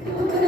तेरा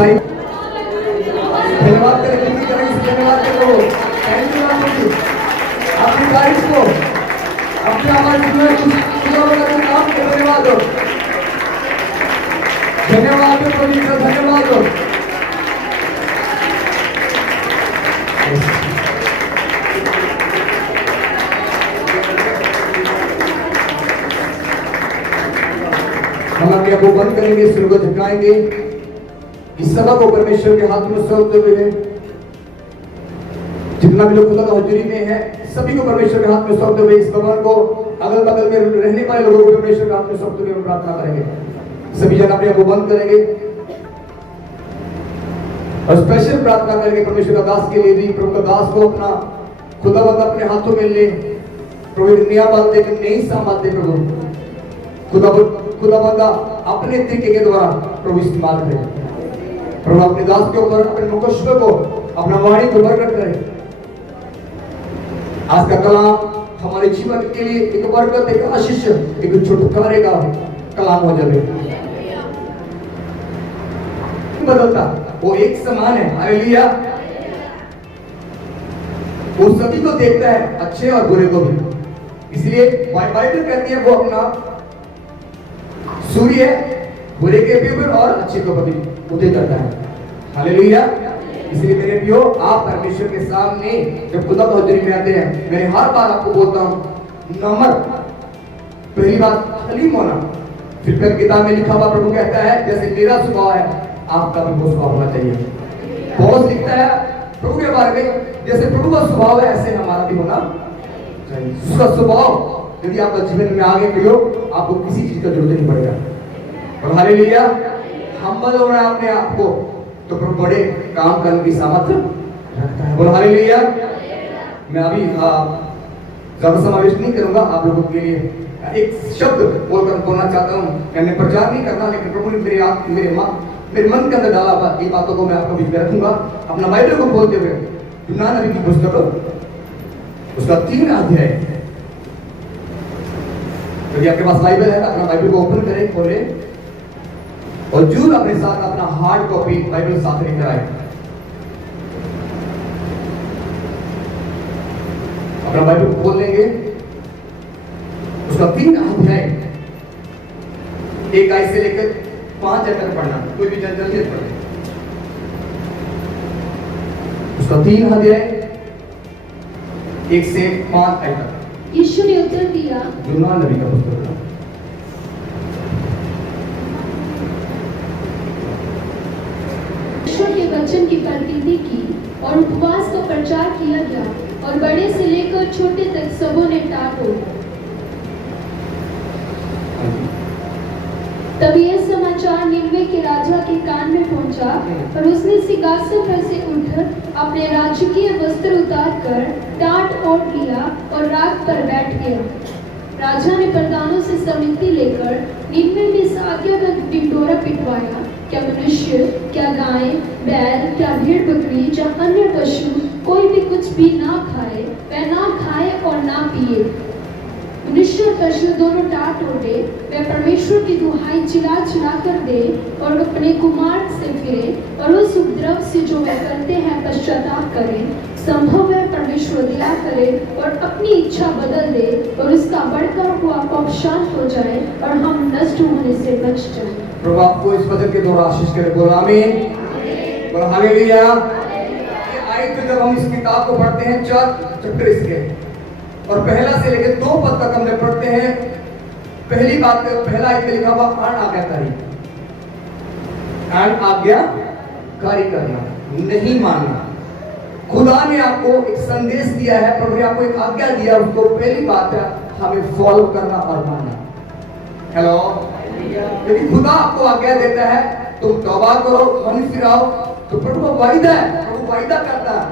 ईसाई धन्यवाद करें, जितनी करें धन्यवाद करो। थैंक यू आपकी तारीफ को अपने हमारे जीवन में कुछ काम के धन्यवाद हो, धन्यवाद हो पवित्र, धन्यवाद हो। हम अपने आप को बंद करेंगे, सिर को झुकाएंगे, इस सभा को परमेश्वर के हाथ में सौंपते हुए जितना भी लोग खुदा की हजूरी में है सभी को परमेश्वर के हाथ में सौंपते हुए इस भवन को अगल बगल में रहने वाले लोगों को परमेश्वर के हाथ में सौंपते हुए प्रार्थना करेंगे। सभी जन अपने आप को बंद करेंगे और स्पेशल प्रार्थना करेंगे परमेश्वर का दास के लिए भी। प्रभु का दास को अपना खुदावंद अपने हाथों में ले, प्रभु नया बात दे, नई सामत दे प्रभु। खुदावंद अपने तरीके के द्वारा प्रभु इस्तेमाल करे। प्रभु अपने दास के ऊपर अपने मुकद्दस को अपना वाणी को बरकत करे। आज का कलाम हमारे जीवन के लिए एक बरकत, एक आशीष, एक छुटकारे का कलाम हो जाए। बदलता वो एक समान है, हालेलुया। वो सभी को देखता है, अच्छे और बुरे को भी। इसलिए बाइबल कहती है वो अपना सूर्य बुरे के भी और अच्छे को भी उदय करता है, हालेलुया। इसलिए मेरे प्रियो, आप परमेश्वर के सामने जब खुदा की हजूरी में आते हैं, मैं हर बार आपको बोलता हूँ नम्र, पहली बात हलीम होना। फिर किताब में लिखा हुआ प्रभु कहता है जैसे मेरा स्वभाव है आपका भी वो स्वभाव होना चाहिए। बहुत लिखता है प्रभु के बारे में, जैसे प्रभु का स्वभाव है ऐसे हमारा भी होना चाहिए। उसका स्वभाव यदि आपका जीवन में आगे प्रियो, आपको किसी चीज का जरूरत नहीं पड़ेगा। और हालेलुया, हम्बल होना है अपने आप को, तो प्रभु बड़े काम करने की सामर्थ्य रखता है। बोल हालेलुया। मैं अभी ज्यादा समावेश नहीं करूंगा, आप लोगों के लिए एक शब्द बोलकर बोलना चाहता हूँ। मैंने प्रचार नहीं करना, लेकिन प्रभु ने मेरे मन के अंदर डाला ये बातों को मैं आपको बीच में रखूंगा। अपना बाइबल को खोलते हुए यूनान नबी की पुस्तक उसका 3 अध्याय। यदि आपके पास बाइबल है अपना बाइबल को ओपन करें, खोले और जरूर अपने साथ अपना हार्ड कॉपी बाइबल साथ लेकर आए। अपना बाइबल खोल लेंगे, उसका 3 अध्याय 1 आयत से लेकर 5 आयत तक पढ़ना, कोई भी जल्दी पढ़े। उसका 3 अध्याय 1 से 5 आयत तक। यीशु ने उत्तर दिया, यूनान नबी का पुस्तक के वचन की प्रतीति की और उपवास का प्रचार किया गया और बड़े से लेकर छोटे तक सबों ने टाट ओढ़ी। तब यह समाचार निनवे के राजा के कान में पहुंचा और उसने सिंहासन पर से उठ अपने राजकीय वस्त्र उतार कर टाट ओढ़ लिया और राख पर बैठ गया। राजा ने प्रधानों से सम्मति लेकर निनवे में इस आज्ञा का ढिंढोरा पिटवाया, क्या मनुष्य, क्या गाय, बैल, क्या भेड़ बकरी, या अन्य पशु कोई भी कुछ भी ना खाए, वह ना खाए और ना पिए। मनुष्य और पशु दोनों टाट ओढ़े, वह परमेश्वर की दुहाई चिल्ला चिल्ला कर दे और अपने कुमार से फिरे और उस उपद्रव से जो वह करते हैं पश्चाताप करें। संभव है परमेश्वर दया करे और अपनी इच्छा बदल दे और उसका बढ़ता हुआ पाप शांत हो जाए और हम नष्ट होने से बच जाएं। प्रभु आपको इस वचन के द्वारा आशीष करे। बोल आमीन, बोल हालेलुया। ये आयत जब हम इस किताब को पढ़ते हैं 4 चैप्टर इसके, और पहला से लेकर 2 पद तक हम पढ़ते हैं। पहली बात, पहला आयत में लिखा हुआ आज्ञाकारी करना, नहीं मानना। खुदा ने आपको एक संदेश दिया है, प्रभु ने आपको एक आज्ञा दिया, उसको पहली बात है हमें फॉलो करना और मानना। हेलो, यदि खुदा आपको आज्ञा देता है तुम तौबा करो, मन फिराओ, तो प्रभु वायदा है, प्रभु वायदा करता है।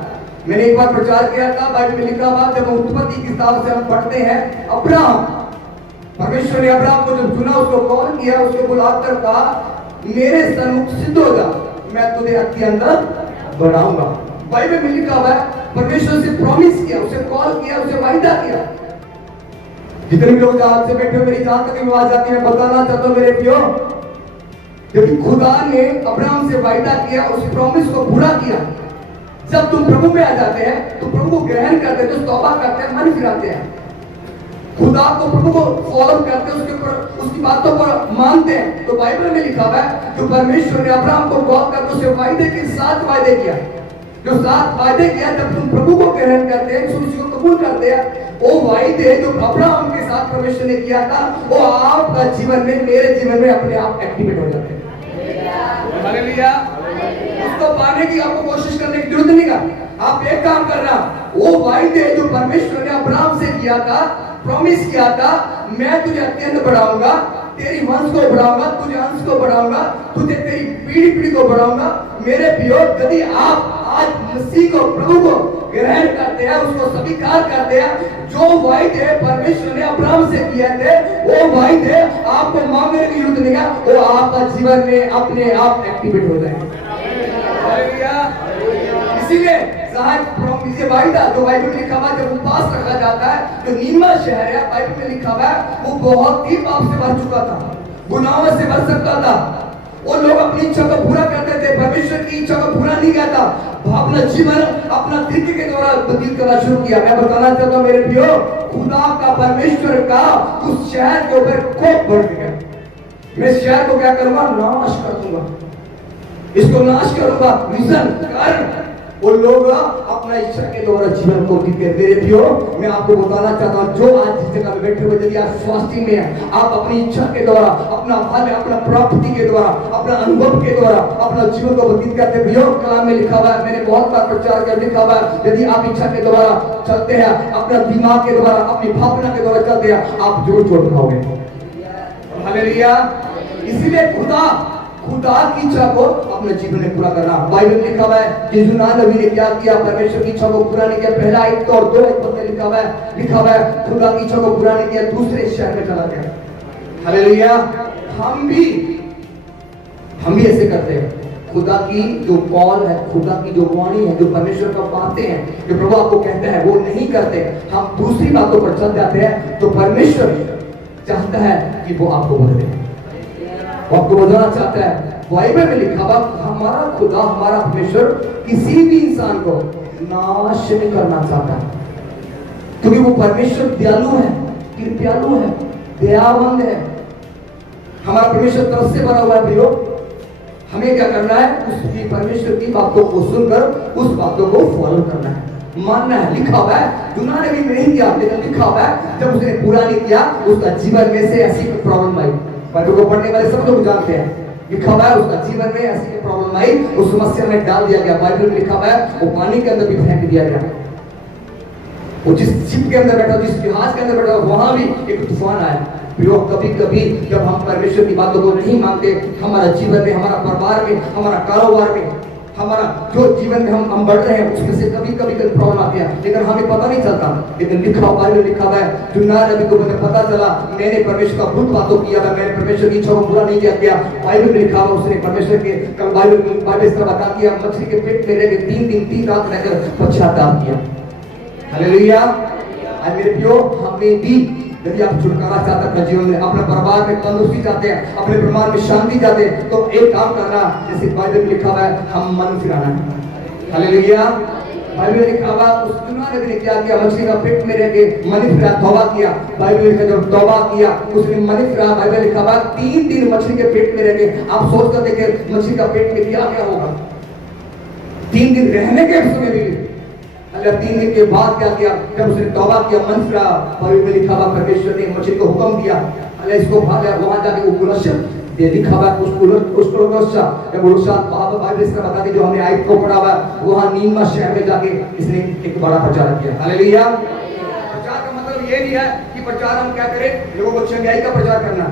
मैंने एक बार प्रचार किया था, बाइबल में लिखा हुआ जब उत्पत्ति की किताब से हम पढ़ते हैं, अब्राहम, परमेश्वर ने अब्राहम को जब चुना, उसको कॉल किया, उसको बुलाकर कहा मेरे सन्मुख सिद्ध हो जा, मैं तुझे अति अंदर बढ़ाऊंगा। बाइबल में लिखा हुआ है परमेश्वर से प्रॉमिस किया, उसे कॉल किया, उसे वायदा किया। जितने भी लोग जहां से बैठे हो, मेरी जहां तक आवाज आती है बताना चाहता हूं मेरे प्रियो, क्योंकि खुदा ने अब्राहम से वायदा किया, उस प्रॉमिस को पूरा किया। जब तुम प्रभु में आ जाते हैं तो प्रभु को ग्रहण करते हैं, तो तौबा करते हैं, मन फिराते हैं, खुदा को प्रभु को फॉलो करते हैं, उसके ऊपर उसकी बातों को मानते हैं, तो बाइबल में लिखा हुआ है जो परमेश्वर ने अब्राहम को कॉल करके उसे वायदे के साथ वायदे किया, जो साथ वायदे किया, जब तुम प्रभु को ग्रहण करते हैं, उसको कबूल करते हैं, वो वायदे जो अब्राहम के साथ परमेश्वर ने किया था, वो आपका जीवन में, मेरे जीवन में अपने आप एक्टिवेट हो जाते हैं। हालेलुया। उसको पाने की आपको कोशिश करने की जरूरत नहीं का, आप एक काम करना, वो वायदे जो परमेश्वर ने अब्राहम से किया था, प्रॉमिस किया था, मैं तुझे अत्यंत बढ़ाऊंगा, तेरी वंश को बढ़ाऊंगा, तुझे अंश को बढ़ाऊंगा, तुझे तेरी पीढ़ी पीढ़ी को बढ़ाऊंगा। मेरे प्रियो, यदि आप आज मसीह को, प्रभु को ग्रहण करते हैं, उसको स्वीकार करते हैं, जो वायदे परमेश्वर ने अब्राहम से किए थे, वो वायदे आपको मांगने की जरूरत नहीं है, वो आपका जीवन में अपने आप एक्टिवेट हो जाएंगे। इसीलिए ये वायदा जो बाइबल में लिखा हुआ, जब उपवास रखा जाता है, जो नीमा शहर है बाइबल में लिखा हुआ है, वो बहुत ही पाप से भर चुका था, गुनाहों से भर सकता था। वो लोग अपनी इच्छा को पूरा करते थे, परमेश्वर की इच्छा को पूरा नहीं करता, अपना जीवन अपना तरीके के द्वारा व्यतीत करना शुरू किया। मैं बताना चाहता हूँ मेरे प्रियो, खुदा का, परमेश्वर का उस शहर के ऊपर कोप बढ़ गया। मैं शहर को क्या करूंगा? नाश कर दूंगा, इसको नाश करूंगा। विजन कारण वो लोग अपना इच्छा के द्वारा जीवन को जीते। मेरे प्रियो, मैं आपको बताना चाहता हूँ, जो आज जिस जगह में बैठे हुए, यदि आप स्वास्थ्य में हैं, आप अपनी इच्छा के द्वारा, अपना फल, अपना प्राप्ति के द्वारा, अपना अनुभव के द्वारा अपना जीवन को व्यतीत करते। प्रियो, कलाम में लिखा हुआ है, मैंने बहुत बार प्रचार कर लिखा हुआ है, यदि आप इच्छा के द्वारा चलते हैं, अपना दिमाग के द्वारा, अपनी भावना के द्वारा चलते हैं, आप जरूर चोट खाओगे। हालेलुया। इसीलिए खुदा की इच्छा को अपने जीवन में पूरा करना। बाइबल में लिखा हुआ है, यूहन्ना नबी ने क्या किया? परमेश्वर की इच्छा को पूरा नहीं किया। पहला आयत और 2 आयत में लिखा हुआ है खुदा की इच्छा को पूरा नहीं किया, दूसरे शहर में चला गया। हालेलुया। हम भी ऐसे करते हैं। खुदा की जो कॉल है, खुदा की जो वाणी है, जो परमेश्वर का बातें हैं, जो प्रभु आपको कहते हैं, वो नहीं करते, हम दूसरी बातों पर चल जाते हैं। तो परमेश्वर चाहता है कि वो आपको बदले, आपको बदलना चाहता है। बाइबल में लिखा हुआ, हमारा खुदा, हमारा परमेश्वर किसी भी इंसान को नाश नहीं करना चाहता, क्योंकि वो परमेश्वर दयालु है, कृपालु है, दयावंत है। हमारा परमेश्वर तरफ से बना हुआ है। प्रियो, हमें क्या करना है? उसकी, परमेश्वर की बातों को सुनकर उस बातों को फॉलो करना है, मानना है। लिखा हुआ है, यूहन्ना ने भी नहीं किया, लेकिन लिखा हुआ है, जब उसने पूरा नहीं किया, उसका जीवन में से ऐसी प्रॉब्लम आई। बाइबल को पढ़ने वाले सब लोग जानते हैं, लिखा हुआ है उसका जीवन में ऐसी प्रॉब्लम आई, उस समस्या में डाल दिया गया। बाइबल में लिखा हुआ है, वो पानी के अंदर भी फेंक दिया गया। वो जिस शिप के अंदर बैठा, जिस जहाज के अंदर बैठा, वहां भी एक तूफान आया। प्रियो, कभी कभी जब हम परमेश्वर की बातों को नहीं मानते, हमारा जीवन में, हमारा परिवार में, हमारा कारोबार में, हमारा जो जीवन में हम बढ़ रहे हैं, उसमें से कभी कभी प्रॉब्लम आती है, लेकिन हमें पता नहीं चलता। लेकिन लिखा हुआ है, यूहन्ना नबी को मुझे पता चला, मैंने परमेश्वर का बुत बातों किया था, मैंने परमेश्वर की इच्छा को पूरा नहीं किया। बाइबल में लिखा हुआ, उसने परमेश्वर के, कल बाइबल इस तरह बता दिया, मछली के पेट में रह के 3 दिन 3 रात रहकर पश्चाताप किया। हालेलुया। आज मेरे प्रियो, हमें भी, यदि आप छुटकारा चाहते हैं अपने जीवन में, अपने परिवार में तंदुरुस्ती चाहते हैं, अपने परिवार में शांति चाहते हैं, तो एक काम करना, जैसे बाइबल में लिखा हुआ है, हम मन फिराना है। हालेलुया। बाइबल में लिखा हुआ, उस यूहन्ना नबी ने क्या किया? मछली का पेट में रह के मन फिरा, तौबा किया। बाइबल में लिखा, जब तौबा किया, उसने मन फिरा। बाइबल लिखा हुआ, 3 दिन मछली के पेट में रह के, आप सोच कर देखिए मछली का पेट में क्या क्या होगा। 3 दिन रहने के समय भी, 3 दिन के बाद क्या किया? जब उसने तौबा किया, मन फिरा, बाइबल में लिखा हुआ, परमेश्वर ने मछली को हुक्म दिया, इसको भागा, वहां जाके वो गुलशन ये लिखा हुआ, उसको जब बाइबल इस तरह बता दी, जो हमने आयत को पढ़ा हुआ, वहां नीमा शहर में जाके इसने एक बड़ा प्रचार किया। हालेलुया। प्रचार का मतलब ये नहीं है कि प्रचार हम क्या करें, लोगों को चंगाई का प्रचार करना,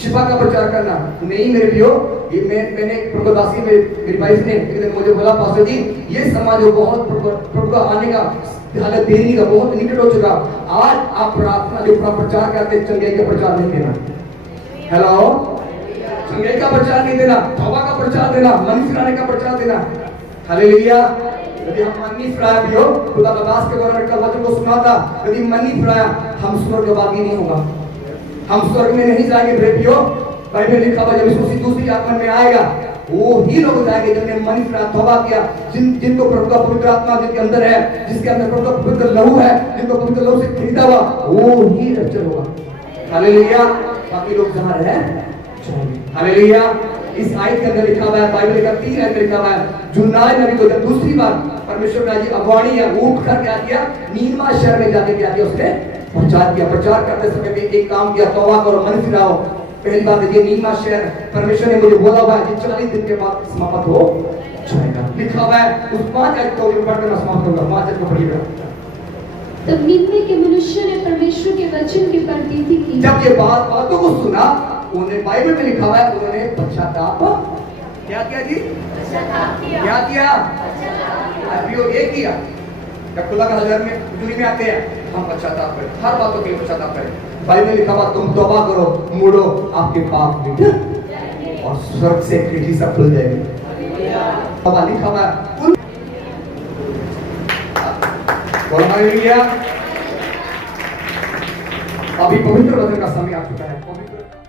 शिफा का प्रचार करना नहीं। मेरे प्रियो, ये मैंने प्रभुदासी में मेरी वाइफ ने एक दिन मुझे बोला, पास्टर जी, ये समाज बहुत प्रभु का आने का, हालत देने का बहुत निकट हो चुका, आज आप प्रार्थना जो प्रचार करते हैं, चंगाई का प्रचार नहीं देना। हेलो, चंगाई का प्रचार नहीं देना, तौबा का प्रचार देना, मन फिराने का प्रचार देना। हालेलुया। यदि हम मन नहीं फिराया, प्रियो, खुदा का दास के द्वारा कल वचन को सुना था, यदि मन नहीं फिराया, हम स्वर्गवासी नहीं होगा, हम स्वर्ग में नहीं जाएंगे। प्रियो, बाइबल में लिखा हुआ जब यीशु मसीह दूसरी आगमन में आएगा वो ही लोग जाएंगे जिन्होंने मन फिरा तौबा किया, जिनको प्रभु का पवित्र आत्मा जिनके अंदर है, जिसके अंदर प्रभु का पवित्र लहू है, जिनको पवित्र लहू से खरीदा हुआ, वो ही रक्षित होगा। हालेलुया। बाकी लोग जहां रहे जाएंगे। हालेलुया। इस आयत के अंदर लिखा हुआ है, बाइबल का 3 आयत लिखा हुआ है, जुन्नान नबी को जब दूसरी बार परमेश्वर का जी अगवानी है वो उठकर क्या किया, नीनवा शहर में जाके क्या किया, उसने प्रचार किया। प्रचार करते समय भी एक काम किया, तौबा करो, मन फिराओ। पहली बात ये नीनवा शहर परमेश्वर ने मुझे बोला हुआ है कि 40 दिन के बाद समाप्त हो जाएगा। लिखा हुआ है उस 5 आयत को पढ़कर मैं समाप्त करूंगा। 5 आयत को पढ़िएगा। तब निन्वे के मनुष्य ने परमेश्वर के वचन की प्रतीति की। जब ये बातों को सुना, उन्हें बाइबल में लिखा हुआ है उन्होंने पश्चाताप क्या किया जी? क्या किया? अभी वो ये किया। जब खुदा का हजर में दुनिया में आते हैं हम पश्चाताप करें, हर बातों के लिए पश्चाताप करें। बाइबल में लिखा हुआ तुम तौबा करो, मुड़ो, आपके पाप मिट और स्वर्ग से खिड़की सब खुल जाएगी। तौबा लिखा हुआ है। हालेलुया। अभी पवित्र वचन का समय आ चुका है। पवित्र